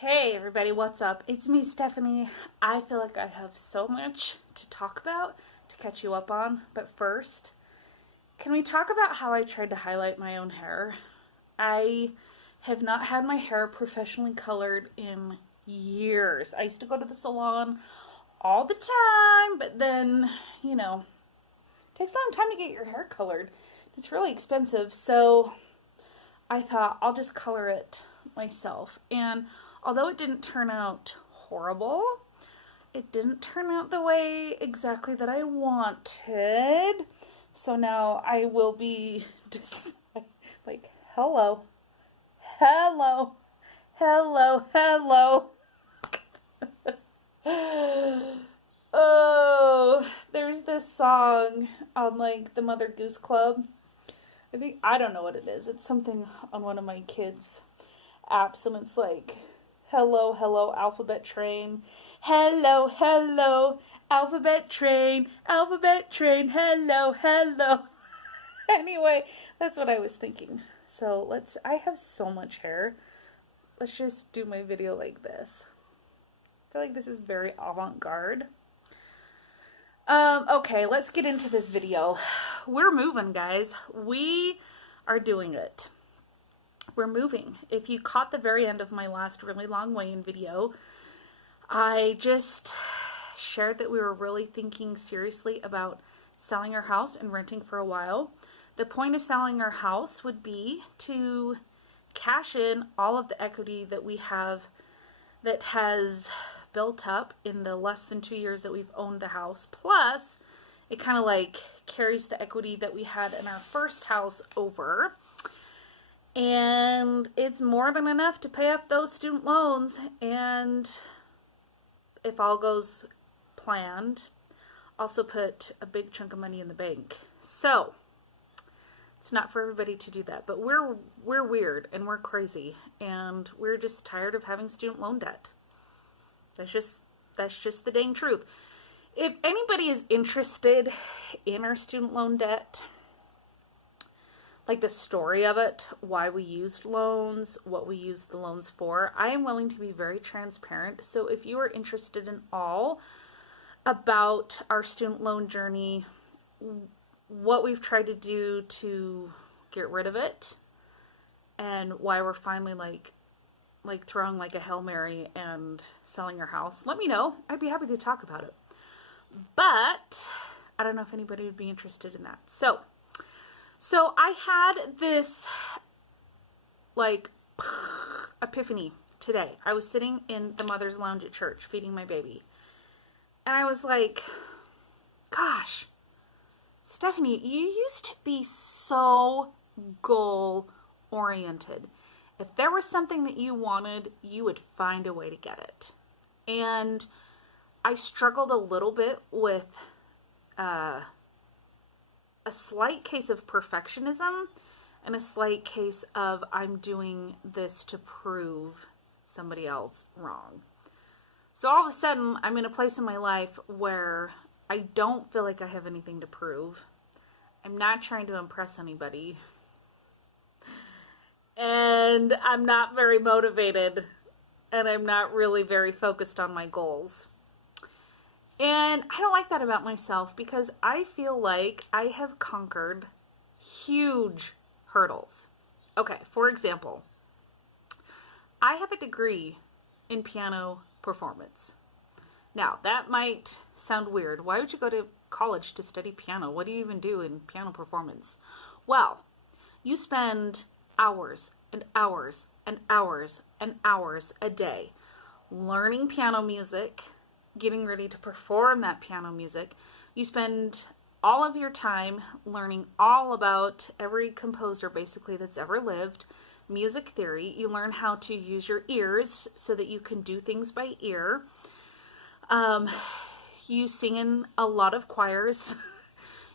Hey everybody, what's up? It's me, Stephanie. I feel like I have so much to talk about, to catch you up on, but first, can we talk about how I tried to highlight my own hair? I have not had my hair professionally colored in years. I used to go to the salon all the time, but then, it takes a long time to get your hair colored. It's really expensive, so I thought I'll just color it myself. And although it didn't turn out horrible, it didn't turn out the way exactly that I wanted. So now I will be just like, hello, hello, hello, hello. Oh, there's this song on like the Mother Goose Club. I don't know what it is. It's something on one of my kids' apps, and it's like, hello, hello, alphabet train. Hello, hello, alphabet train, hello, hello. Anyway, that's what I was thinking. So I have so much hair. Let's just do my video like this. I feel like this is very avant-garde. Okay, let's get into this video. We're moving, guys. We are doing it. We're moving. If you caught the very end of my last really long weigh-in video, I just shared that we were really thinking seriously about selling our house and renting for a while. The point of selling our house would be to cash in all of the equity that we have that has built up in the less than 2 years that we've owned the house. Plus, it kind of like carries the equity that we had in our first house over. And it's more than enough to pay off those student loans. And if all goes planned, also put a big chunk of money in the bank. So it's not for everybody to do that, but we're weird and we're crazy and we're just tired of having student loan debt. That's just the dang truth. If anybody is interested in our student loan debt, like the story of it, why we used loans, what we used the loans for, I am willing to be very transparent. So if you are interested in all about our student loan journey, what we've tried to do to get rid of it, and why we're finally like throwing like a Hail Mary and selling our house, let me know. I'd be happy to talk about it. But I don't know if anybody would be interested in that. So I had this like epiphany today. I was sitting in the mother's lounge at church feeding my baby. And I was like, gosh, Stephanie, you used to be so goal oriented. If there was something that you wanted, you would find a way to get it. And I struggled a little bit with a slight case of perfectionism and a slight case of I'm doing this to prove somebody else wrong. So all of a sudden, I'm in a place in my life where I don't feel like I have anything to prove. I'm not trying to impress anybody. And I'm not very motivated. And I'm not really very focused on my goals. And I don't like that about myself because I feel like I have conquered huge hurdles. Okay, for example, I have a degree in piano performance. Now, that might sound weird. Why would you go to college to study piano? What do you even do in piano performance? Well, you spend hours and hours and hours and hours a day learning piano music, getting ready to perform that piano music. You spend all of your time learning all about every composer basically that's ever lived, music theory. You learn how to use your ears so that you can do things by ear. You sing in a lot of choirs.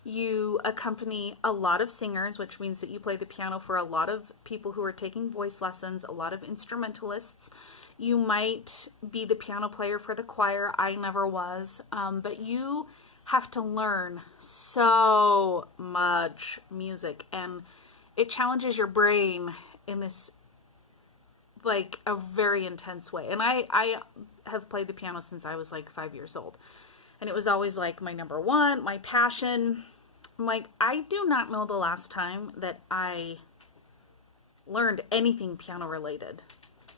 You accompany a lot of singers, which means that you play the piano for a lot of people who are taking voice lessons, a lot of instrumentalists. You might be the piano player for the choir. I never was. But you have to learn so much music, and it challenges your brain in this like a very intense way. And I have played the piano since I was like 5 years old. And it was always like my number one, my passion. I'm like, I do not know the last time that I learned anything piano related.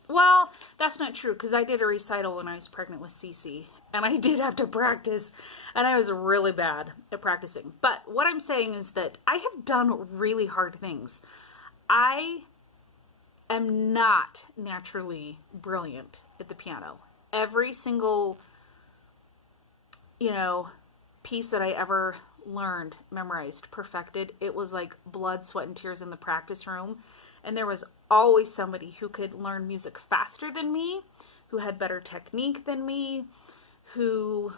Well, that's not true, because I did a recital when I was pregnant with Cece, and I did have to practice, and I was really bad at practicing. But what I'm saying is that I have done really hard things. I am not naturally brilliant at the piano. Every single, piece that I ever learned, memorized, perfected, it was like blood, sweat, and tears in the practice room. And there was always somebody who could learn music faster than me, who had better technique than me, who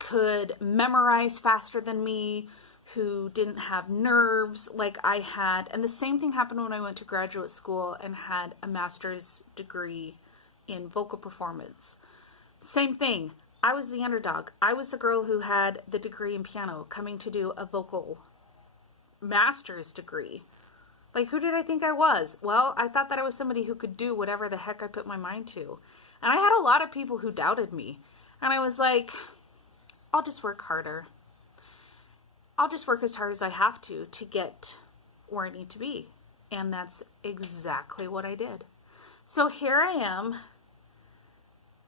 could memorize faster than me, who didn't have nerves like I had. And the same thing happened when I went to graduate school and had a master's degree in vocal performance. Same thing. I was the underdog. I was the girl who had the degree in piano coming to do a vocal master's degree. Like, who did I think I was? Well, I thought that I was somebody who could do whatever the heck I put my mind to. And I had a lot of people who doubted me. And I was like, I'll just work harder. I'll just work as hard as I have to get where I need to be. And that's exactly what I did. So here I am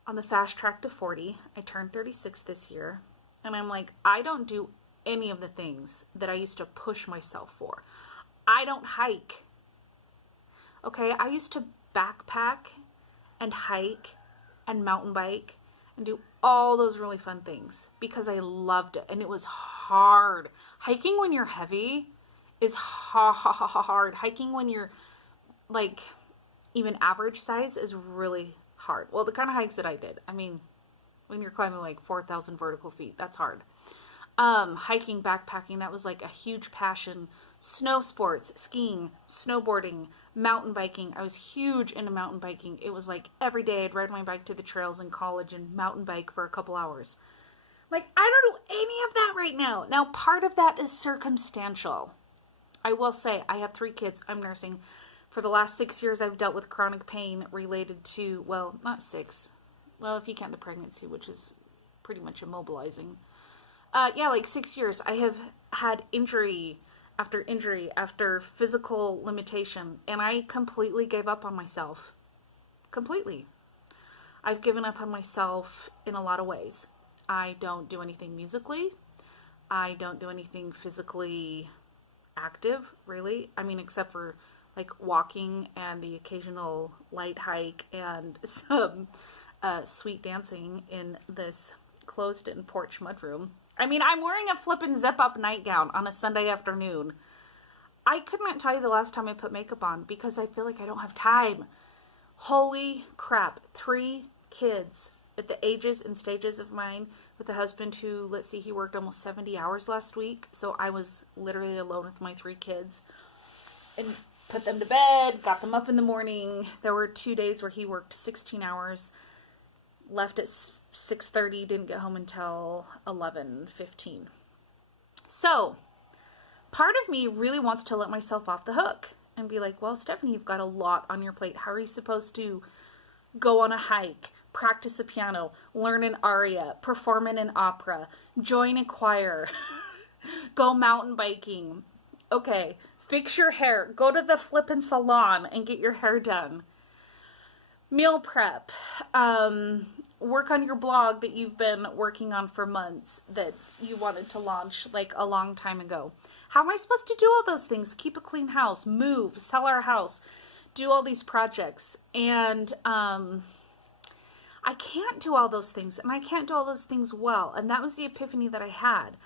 on the fast track to 40. I turned 36 this year. And I'm like, I don't do any of the things that I used to push myself for. I don't hike. Okay, I used to backpack and hike and mountain bike and do all those really fun things because I loved it, and it was hard. Hiking when you're heavy is hard. Hiking when you're like even average size is really hard. Well, the kind of hikes that I did, I mean, when you're climbing like 4,000 vertical feet, that's hard. Hiking, backpacking, that was like a huge passion. Snow sports, skiing, snowboarding, mountain biking. I was huge into mountain biking. It was like every day I'd ride my bike to the trails in college and mountain bike for a couple hours. Like, I don't do any of that right now. Now, part of that is circumstantial. I will say, I have 3 kids. I'm nursing. For the last 6 years, I've dealt with chronic pain related to, well, not 6. Well, if you count the pregnancy, which is pretty much immobilizing. Like 6 years. I have had injury after physical limitation, and I completely gave up on myself. Completely. I've given up on myself in a lot of ways. I don't do anything musically. I don't do anything physically active, really. I mean, except for like walking and the occasional light hike and some sweet dancing in this closed-in porch mudroom. I mean, I'm wearing a flippin' zip-up nightgown on a Sunday afternoon. I could not tell you the last time I put makeup on because I feel like I don't have time. Holy crap. 3 kids at the ages and stages of mine with a husband who, let's see, he worked almost 70 hours last week. So I was literally alone with my 3 kids and put them to bed, got them up in the morning. There were 2 days where he worked 16 hours, left at 6:30, didn't get home until 11:15. So, part of me really wants to let myself off the hook and be like, well, Stephanie, you've got a lot on your plate. How are you supposed to go on a hike, practice the piano, learn an aria, perform in an opera, join a choir, go mountain biking? Okay, fix your hair, go to the flippin' salon and get your hair done. Meal prep, work on your blog that you've been working on for months that you wanted to launch like a long time ago. How am I supposed to do all those things? Keep a clean house, move, sell our house, do all these projects. And I can't do all those things, and I can't do all those things well. And that was the epiphany that I had.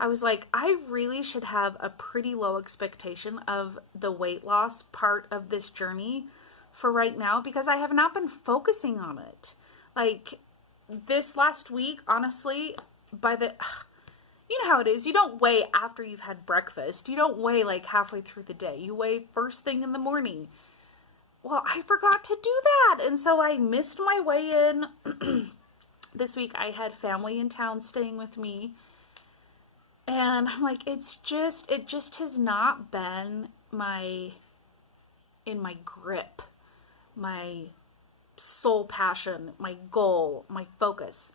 I was like, I really should have a pretty low expectation of the weight loss part of this journey for right now because I have not been focusing on it. Like, this last week, honestly, you know how it is. You don't weigh after you've had breakfast. You don't weigh like halfway through the day. You weigh first thing in the morning. Well, I forgot to do that. And so I missed my weigh-in. This week I had family in town staying with me. And I'm like, it just has not been in my grip. my sole passion, my goal, my focus.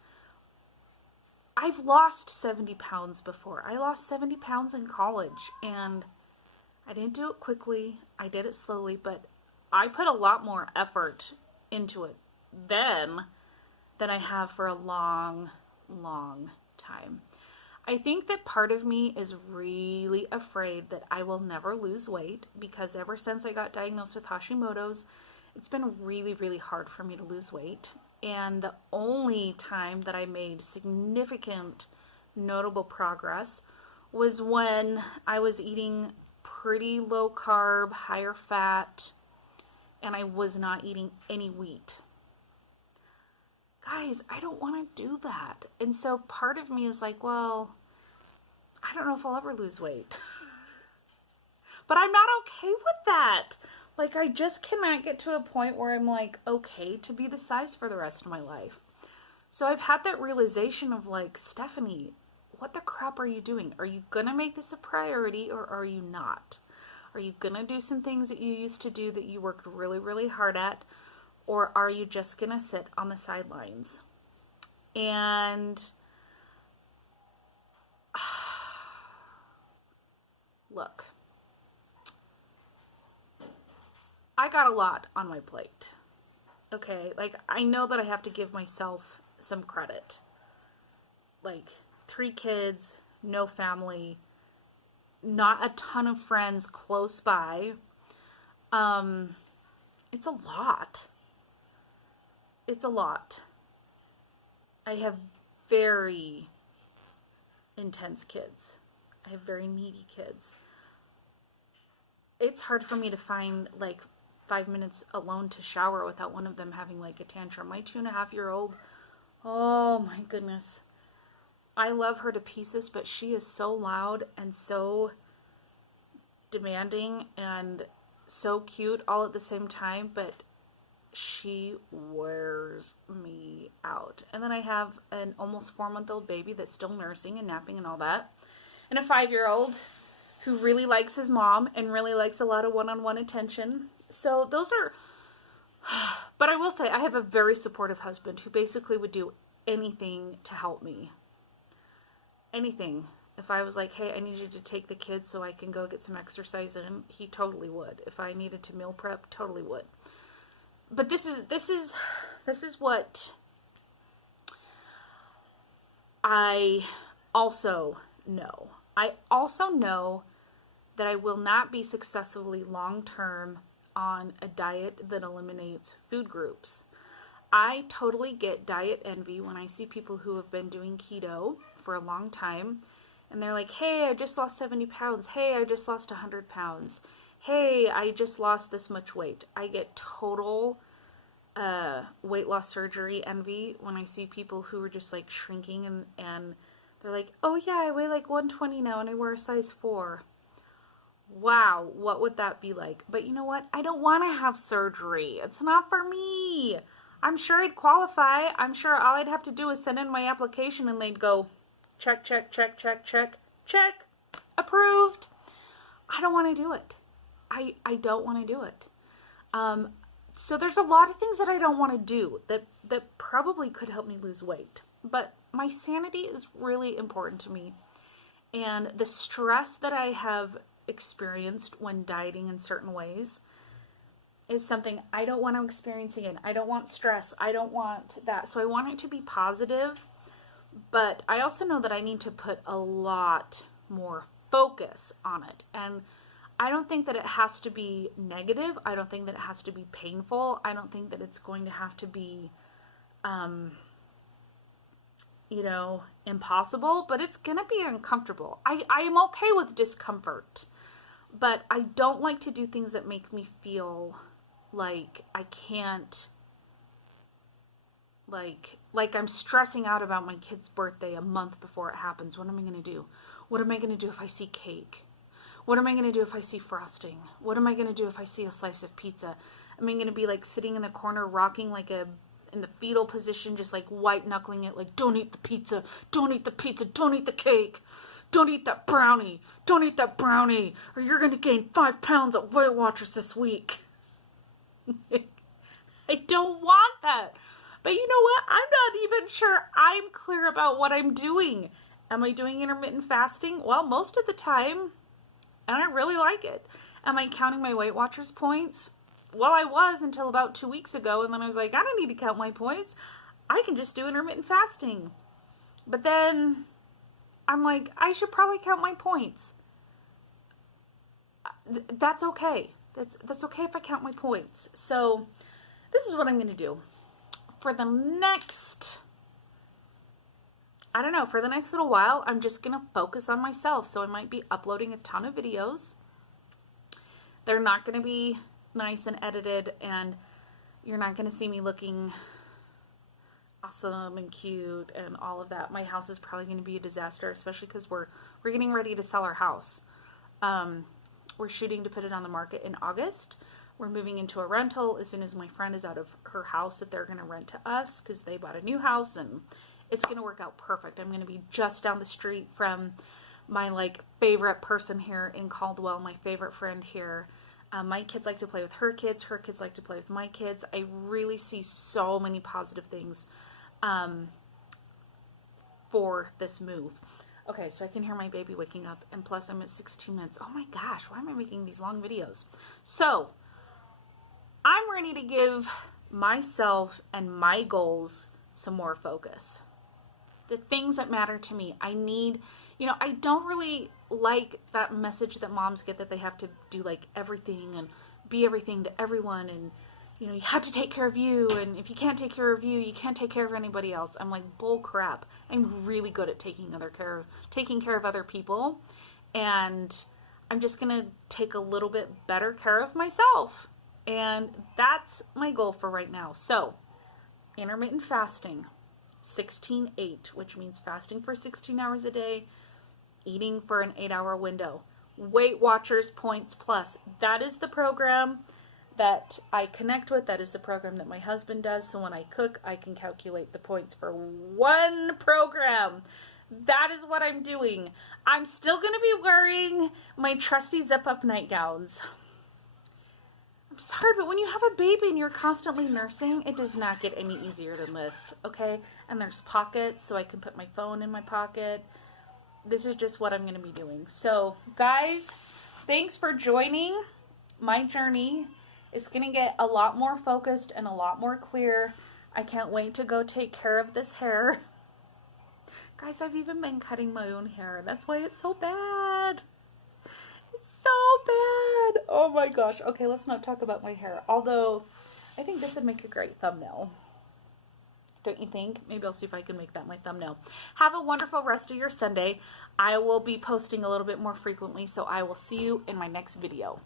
I've lost 70 pounds before. I lost 70 pounds in college, and I didn't do it quickly. I did it slowly, but I put a lot more effort into it then than I have for a long, long time. I think that part of me is really afraid that I will never lose weight, because ever since I got diagnosed with Hashimoto's, it's been really, really hard for me to lose weight. And the only time that I made significant, notable progress was when I was eating pretty low carb, higher fat, and I was not eating any wheat. Guys, I don't want to do that. And so part of me is like, well, I don't know if I'll ever lose weight. But I'm not okay with that. Like, I just cannot get to a point where I'm like, okay to be the size for the rest of my life. So I've had that realization of like, Stephanie, what the crap are you doing? Are you going to make this a priority, or are you not? Are you going to do some things that you used to do that you worked really, really hard at? Or are you just going to sit on the sidelines? And look, I got a lot on my plate. Okay, like, I know that I have to give myself some credit. Like, 3 kids, no family, not a ton of friends close by. It's a lot. It's a lot. I have very intense kids. I have very needy kids. It's hard for me to find like 5 minutes alone to shower without one of them having like a tantrum. My 2.5-year-old, oh my goodness. I love her to pieces, but she is so loud and so demanding and so cute all at the same time, but she wears me out. And then I have an almost 4-month-old baby that's still nursing and napping and all that, and a 5-year-old who really likes his mom and really likes a lot of one-on-one attention. So those are, but I will say I have a very supportive husband who basically would do anything to help me. Anything. If I was like, hey, I need you to take the kids so I can go get some exercise in, he totally would. If I needed to meal prep, totally would. But this is what I also know. I also know that I will not be successfully long-term on a diet that eliminates food groups. I totally get diet envy when I see people who have been doing keto for a long time, and they're like, hey, I just lost 70 pounds. Hey, I just lost 100 pounds. Hey, I just lost this much weight. I get total weight loss surgery envy when I see people who are just like shrinking and they're like, oh yeah, I weigh like 120 now and I wear a size 4. Wow, what would that be like? But you know what? I don't want to have surgery. It's not for me. I'm sure I'd qualify. I'm sure all I'd have to do is send in my application and they'd go, check, check, check, check, check, check, approved. I don't want to do it. I don't want to do it. So there's a lot of things that I don't want to do that probably could help me lose weight. But my sanity is really important to me. And the stress that I have experienced when dieting in certain ways is something I don't want to experience again. I don't want stress. I don't want that. So I want it to be positive. But I also know that I need to put a lot more focus on it. And I don't think that it has to be negative. I don't think that it has to be painful. I don't think that it's going to have to be, impossible, but it's going to be uncomfortable. I am okay with discomfort, but I don't like to do things that make me feel like I can't, like I'm stressing out about my kid's birthday a month before it happens. What am I going to do? What am I going to do if I see cake? What am I going to do if I see frosting? What am I going to do if I see a slice of pizza? Am I going to be like sitting in the corner rocking like in the fetal position, just like white knuckling it, like, don't eat the pizza, don't eat the pizza, don't eat the cake, don't eat that brownie, don't eat that brownie, or you're going to gain 5 pounds at Weight Watchers this week. I don't want that. But you know what? I'm not even sure I'm clear about what I'm doing. Am I doing intermittent fasting? Well, most of the time, and I really like it. Am I counting my Weight Watchers points? Well, I was until about 2 weeks ago, and then I was like, I don't need to count my points. I can just do intermittent fasting. But then I'm like, I should probably count my points. That's okay. That's okay if I count my points. So this is what I'm going to do. For the next, I don't know, for the next little while, I'm just going to focus on myself. So I might be uploading a ton of videos. They're not going to be nice and edited, and you're not going to see me looking awesome and cute and all of that. My house is probably going to be a disaster, especially because we're getting ready to sell our house. We're shooting to put it on the market in August. We're moving into a rental as soon as my friend is out of her house that they're going to rent to us, because they bought a new house, and it's going to work out perfect. I'm going to be just down the street from my favorite person here in Caldwell, my favorite friend here. My kids like to play with her kids like to play with my kids. I really see so many positive things for this move. Okay, so I can hear my baby waking up, and plus I'm at 16 minutes. Oh my gosh, why am I making these long videos? So, I'm ready to give myself and my goals some more focus. The things that matter to me. I need, I don't really like that message that moms get that they have to do everything and be everything to everyone, and you have to take care of you, and if you can't take care of you, you can't take care of anybody else. I'm like, bull crap. I'm really good at taking care of other people, and I'm just gonna take a little bit better care of myself, and that's my goal for right now. So, intermittent fasting, 16-8, which means fasting for 16 hours a day, eating for an 8-hour window. Weight Watchers Points Plus. That is the program that I connect with. That is the program that my husband does. So when I cook, I can calculate the points for one program. That is what I'm doing. I'm still going to be wearing my trusty zip-up nightgowns. I'm sorry, but when you have a baby and you're constantly nursing, it does not get any easier than this, okay? And there's pockets, so I can put my phone in my pocket. This is just what I'm going to be doing. So, guys, thanks for joining my journey. It's going to get a lot more focused and a lot more clear. I can't wait to go take care of this hair. Guys, I've even been cutting my own hair. That's why it's so bad. It's so bad. Oh my gosh. Okay, let's not talk about my hair. Although, I think this would make a great thumbnail. Don't you think? Maybe I'll see if I can make that my thumbnail. Have a wonderful rest of your Sunday. I will be posting a little bit more frequently, so I will see you in my next video.